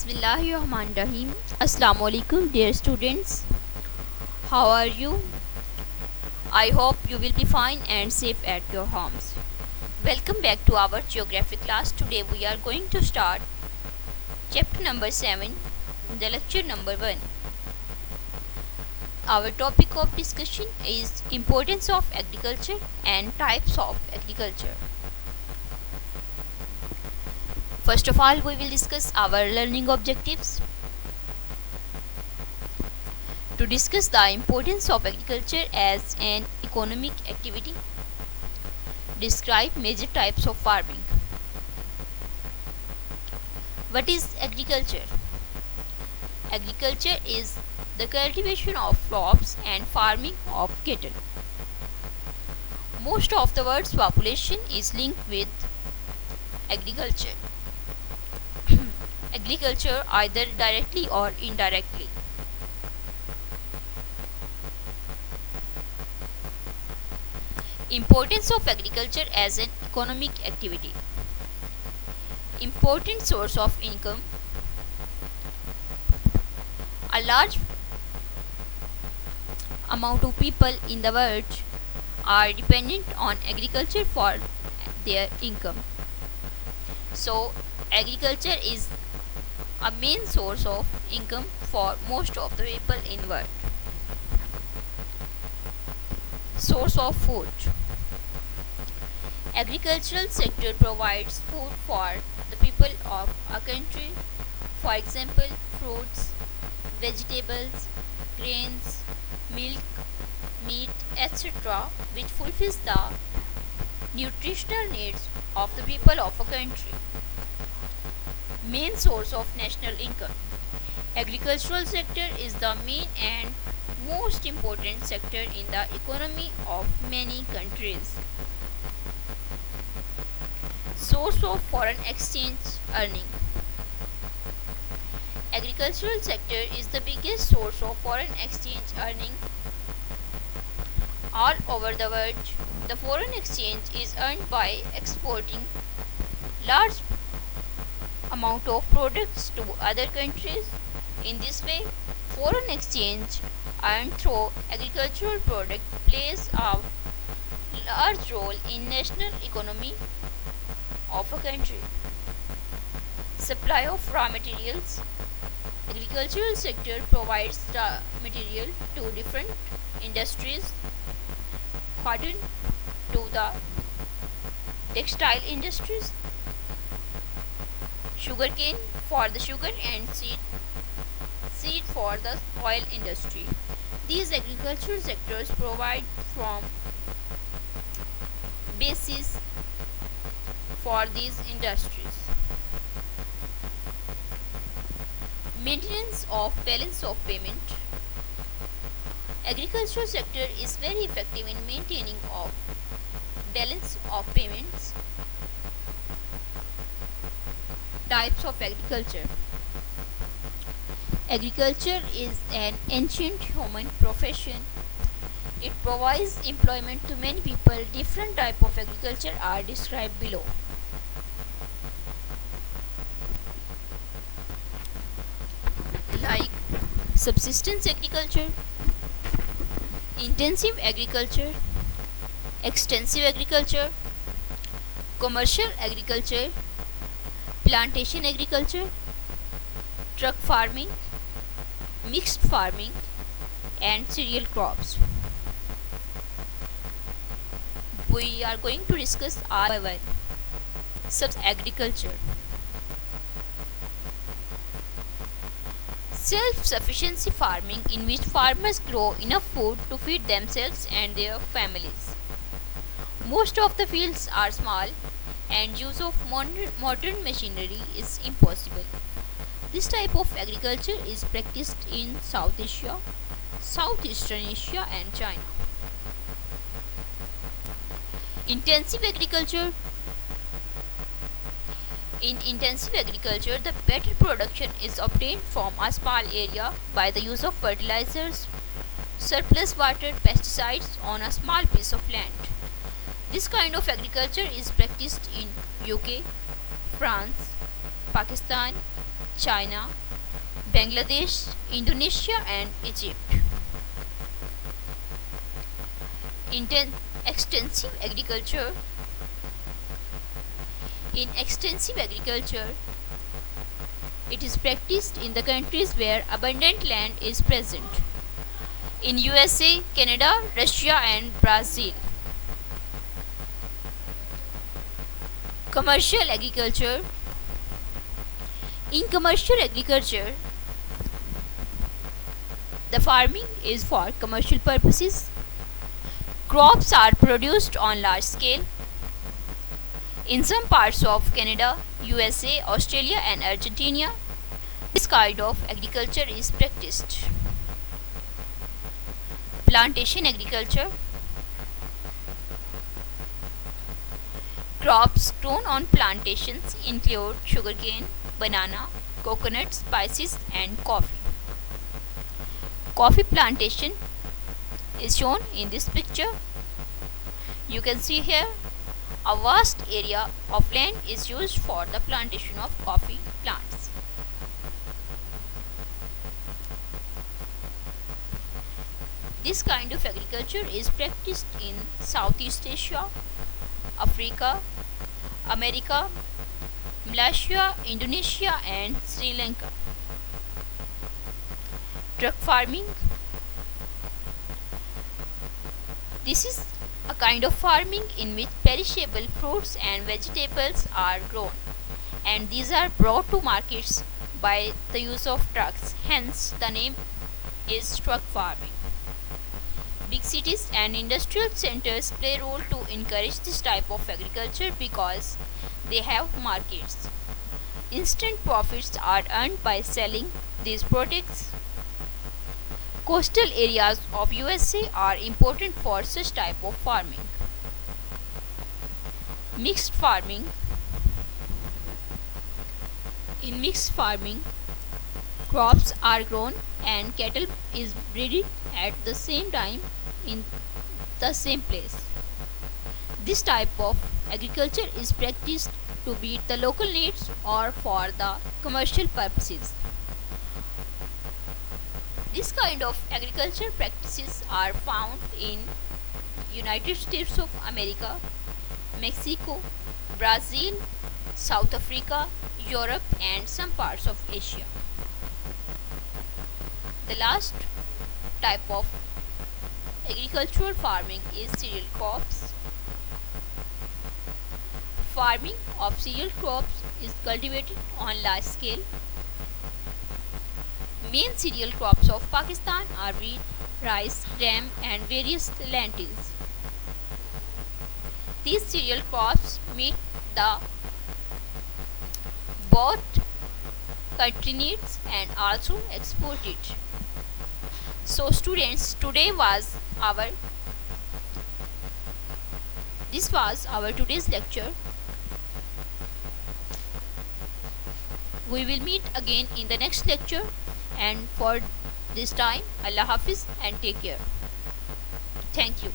Bismillahirrahmanirrahim. Assalamu alaikum, dear students. How are you? I hope you will be fine and safe at your homes. Welcome back to our geography class. Today we are going to start chapter number 7, the lecture number 1. Our topic of discussion is importance of agriculture and types of agriculture. First of all, we will discuss our learning objectives. To discuss the importance of agriculture as an economic activity, describe major types of farming. What is agriculture? Agriculture is the cultivation of crops and farming of cattle. Most of the world's population is linked with agriculture. Agriculture either directly or indirectly. Importance of agriculture as an economic activity. Important source of income. A large amount of people in the world are dependent on agriculture for their income. So, agriculture is a main source of income for most of the people in the world. Source of food. Agricultural sector provides food for the people of a country. For example, fruits, vegetables, grains, milk, meat, etc., which fulfills the nutritional needs of the people of a country. Main source of national income. Agricultural sector is the main and most important sector in the economy of many countries. Source of foreign exchange earning. Agricultural sector is the biggest source of foreign exchange earning all over the world. The foreign exchange is earned by exporting large amount of products to other countries. In this way, foreign exchange earned through agricultural product plays a large role in national economy of a country. Supply of raw materials. Agricultural sector provides raw material to different industries. Cotton to the textile industries. Sugarcane for the sugar and seed for the oil industry. These agricultural sectors provide from basis for these industries. Maintenance of balance of payment. Agricultural sector is very effective in maintaining of balance of payments. Types of agriculture. Agriculture is an ancient human profession. It provides employment to many people. Different types of agriculture are described below. Like subsistence agriculture, intensive agriculture, extensive agriculture, commercial agriculture, plantation agriculture, truck farming, mixed farming, and cereal crops. We are going to discuss our agriculture. Self-sufficiency farming, in which farmers grow enough food to feed themselves and their families. Most of the fields are small and use of modern machinery is impossible. This type of agriculture is practiced in South Asia, Southeastern Asia and China. Intensive agriculture. In intensive agriculture, the better production is obtained from a small area by the use of fertilizers, surplus water, pesticides on a small piece of land. This kind of agriculture is practiced in UK, France, Pakistan, China, Bangladesh, Indonesia, and Egypt. Extensive agriculture. In extensive agriculture, it is practiced in the countries where abundant land is present. In USA, Canada, Russia, and Brazil. Commercial agriculture. In commercial agriculture, the farming is for commercial purposes. Crops are produced on large scale. In some parts of Canada, USA, Australia, and Argentina, this kind of agriculture is practiced. Plantation agriculture. Crops grown on plantations include sugarcane, banana, coconut, spices, and coffee. Coffee plantation is shown in this picture. You can see here a vast area of land is used for the plantation of coffee plants. This kind of agriculture is practiced in Southeast Asia, Africa, America, Malaysia, Indonesia, and Sri Lanka. Truck farming. This is a kind of farming in which perishable fruits and vegetables are grown, and these are brought to markets by the use of trucks. Hence, the name is truck farming. Big cities and industrial centers play a role to encourage this type of agriculture because they have markets. Instant profits are earned by selling these products. Coastal areas of USA are important for such type of farming. Mixed farming. In mixed farming, crops are grown and cattle is bred at the same time in the same place. This type of agriculture is practiced to meet the local needs or for the commercial purposes. This kind of agriculture practices are found in United States of America, Mexico, Brazil, South Africa, Europe, and some parts of Asia. The last type of agricultural farming is cereal crops. Farming of cereal crops is cultivated on large scale. Main cereal crops of Pakistan are wheat, rice, gram, and various lentils. These cereal crops meet the both country needs and also export it. So students, this was our today's lecture. We will meet again in the next lecture, and for this time, Allah Hafiz and take care. Thank you.